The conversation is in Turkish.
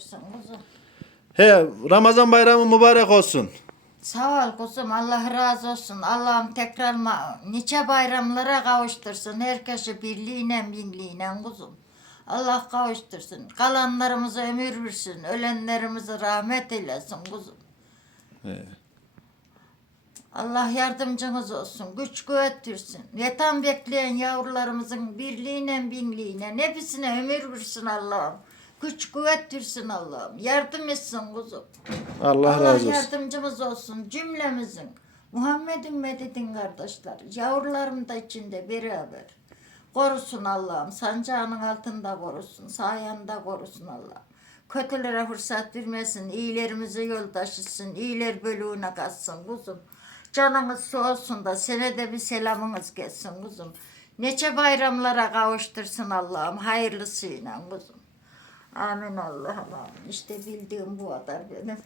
kavuştursun kuzum. He, Ramazan bayramı mübarek olsun. Sağ ol kuzum. Allah razı olsun. Allah'ım tekrar nice bayramlara kavuştursun. Herkesi birliğine birliğine kuzum. Allah kavuştursun. Kalanlarımıza ömür versin. Ölenlerimizi rahmet eylesin kuzum. He. Allah yardımcınız olsun. Güç kuvvet versin. Yetan bekleyen yavrularımızın birliğine birliğine hepsine ömür versin Allah'ım. Güç kuvvet versin Allah'ım. Yardım etsin kuzum. Allah razı olsun. Yardımcımız olsun cümlemizin. Muhammed'in mededin kardeşler. Yavrularım da içinde beraber. Korusun Allah'ım. Sancağının altında korusun. Sayende korusun Allah'ım. Kötülere fırsat vermesin. İyilerimizi yol taşısın. İyiler bölüğüne katsın kuzum. Canınız sağ olsun da senede bir selamınız gelsin kuzum. Neçe bayramlara kavuştursun Allah'ım. Hayırlısıyla kuzum. Amin Allah'ım. İşte bildiğim bu kadar benim.